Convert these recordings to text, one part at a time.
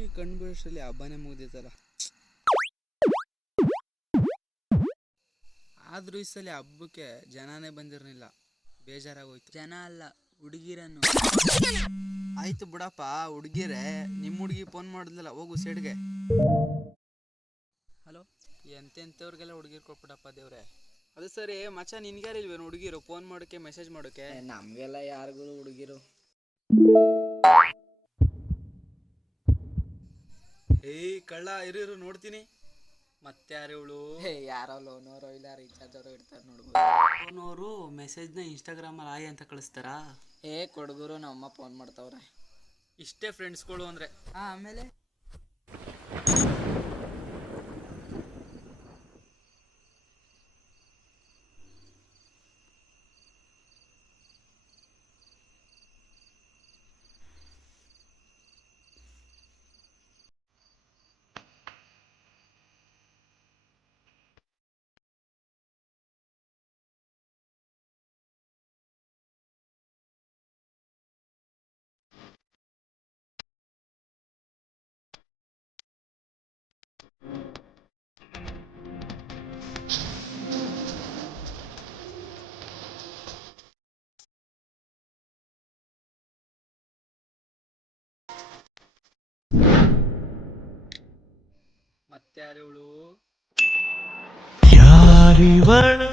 ಖುಷಿ ಕಂಡುಬಿಡೋಷ್ಟರಲ್ಲಿ ಹಬ್ಬನೇ ಮುಗ್ದಿತ್ತಲ್ಲ. ಆದ್ರೂ ಈ ಸಲ ಹಬ್ಬಕ್ಕೆ ಜನನೇ ಬಂದಿರಲಿಲ್ಲ, ಬೇಜಾರಾಗೋಯ್ತು. ಜನ ಅಲ್ಲ, ಹುಡುಗಿರನ್ನು. ಆಯ್ತು ಬಿಡಪ್ಪ, ಹುಡುಗಿರೇ. ನಿಮ್ಮ ಹುಡುಗಿ ಫೋನ್ ಮಾಡಿದ್ಲಲ್ಲ, ಹೋಗು ಸೈಡ್ಗೆ. ಹಲೋ, ಎಂತೆಂಥವ್ರಿಗೆಲ್ಲ ಹುಡುಗಿರು ಕೊಟ್ಬಿಡಪ್ಪ ದೇವ್ರೆ. ಅದು ಸರಿ ಮಚ್ಚ, ನಿನ್ಗ್ಯಾರಿಲ್ವೇನು ಹುಡುಗಿರು ಫೋನ್ ಮಾಡೋಕೆ ಮೆಸೇಜ್ ಮಾಡೋಕೆ? ನಮ್ಗೆಲ್ಲ ಯಾರಿಗೂ ಹುಡುಗಿರು. ಏಯ್ ಕಳ್ಳ, ಇರು ನೋಡ್ತೀನಿ. ಮತ್ತೆ ಯಾರು ಇವಳು? ಯಾರೋ ಲೋನೋರೋ ಇಲ್ಲ ರೀಚಾರ್ಜ್ ಅವರು ಇರ್ತಾರೆ ನೋಡ್ಬೋದು. ಫೋನವರು ಮೆಸೇಜ್ನ ಇನ್ಸ್ಟಾಗ್ರಾಮಲ್ಲಿ ಆಯ್ ಅಂತ ಕಳಿಸ್ತಾರಾ? ಕೊಡುಗರು ನಮ್ಮಮ್ಮ ಫೋನ್ ಮಾಡ್ತಾವ್ರೆ. ಇಷ್ಟೇ ಫ್ರೆಂಡ್ಸ್ಗಳು ಅಂದರೆ. ಆಮೇಲೆ ಯಾರು ಇವಳು? ಯಾರಿವಳು?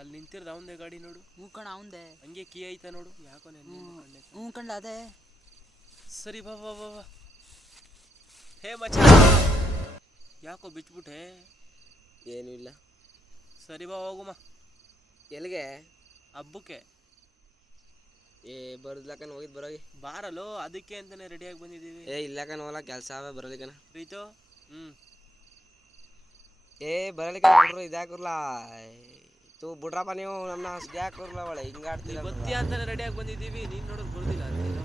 ಅಲ್ಲಿ ನಿಂತಿರೋದು ಅವಂದೇ ಗಾಡಿ ನೋಡು. ಹ್ಞೂ ಕಣ, ಅವಂದೇ. ಹಂಗೆ ಕೀ ಐತಾ ನೋಡು. ಯಾಕೋ ಹ್ಞೂ ಕಣ್ಣ, ಅದೇ. ಸರಿ ಬಾ ಬಾ ಬಾ ಬಾ. ಹೇ ಮಚ್ಚ, ಯಾಕೋ ಬಿಟ್ಬಿಟ್ಟೆ? ಏನೂ ಇಲ್ಲ. ಸರಿ ಬಾ ಹೋಗುಮ. ಎಲ್ಲಿಗೆ? ಹಬ್ಬಕ್ಕೆ. ಬರೋದ್ಲಕನ್ ಹೋಗಿದ್ ಬರೋಗಿ. ಬಾರಲ್ಲೋ, ಅದಕ್ಕೆ ಅಂತಾನೆ ರೆಡಿಯಾಗಿ ಬಂದಿದ್ದೀವಿ. ಇಲ್ಲಕನ್ ಹೋಗಲ್ಲ, ಕೆಲಸ ಅವೇ ಬರೋಲಿಕನ. ಪ್ರೀತು. ಬರಲಿಕ್ಕೆ ಬಿಡ್ರು, ಇದಾಕುರ್ಲ ತೂ ಬಿಡ್ರಪ್ಪ ನೀವು ನಮ್ಮನ್ನ ಯಾಕುರ್ಲ ಒಳ್ಳೆ ಹಿಂಗಾಡ್ತೀವಿ. ಬತ್ತಿ ಅಂತಾನೆ ರೆಡಿಯಾಗಿ ಬಂದಿದ್ದೀವಿ, ನೀನು ನೋಡೋದು ಬರೋದಿಲ್ಲ ಅಂತೀರ.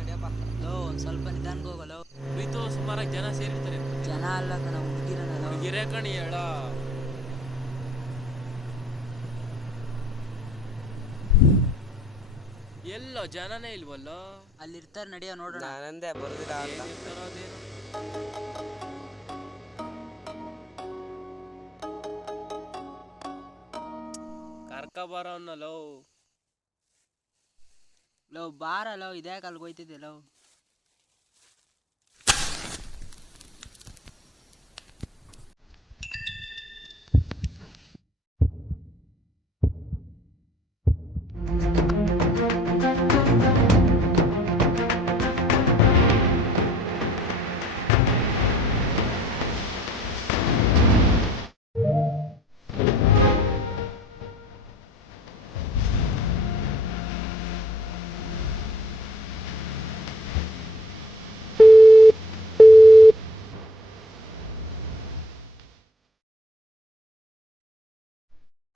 ನಡಿಯಪ್ಪ. ಒಂದು ಸ್ವಲ್ಪ ನಿಧಾನಕ್ಕೆ ಹೋಗಲ್ಲ. ಪ್ರೀತು, ಸುಮಾರಾಗಿ ಜನ ಸೇರಿರ್ತಾರೆ. ಜನ ಅಲ್ಲ ಕಣ. ಹುಡುಗಿರೇ ಕಣಿ ಹೇಳ. ಎಲ್ಲೋ ಜನನೇ ಇಲ್ವಲ್ಲೋ. ಅಲ್ಲಿರ್ತಾರೆ, ನಡಿಯೋ ನೋಡೋಣ. ನಾನಂದೆ ಬರುದಿಲ್ಲ ಅಂತ. ಏನಿರ್ತಾರೋ ಅದೇನೋ. ಕರ್ಕ ಬರೋ ಅನ್ನಲೋ. ಲವ್ ಬಾರಲ್ಲೋ, ಇದೇ ಕಾಲ್ಗೆ ಹೋಯ್ತಿದ್ದೆ ಲವ್.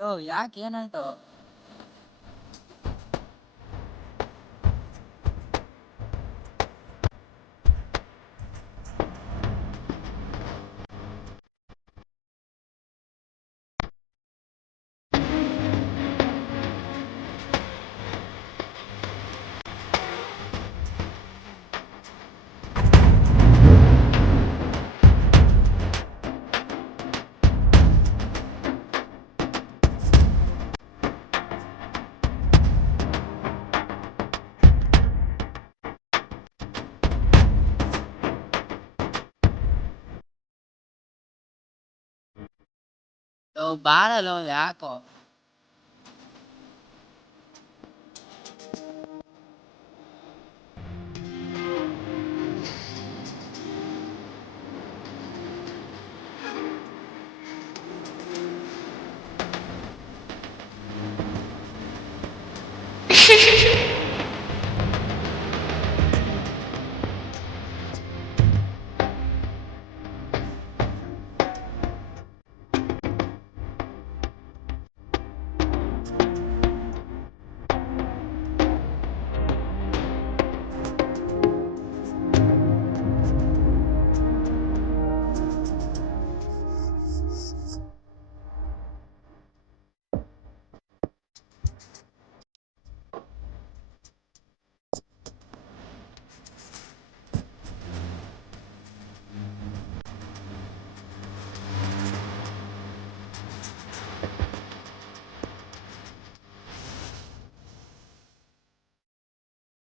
ಓ ಯಾಕೆ, ಏನಾಯ್ತು? ಲವ್ ಬಾರಲ್ಲೋ, ಯಾಕೋ?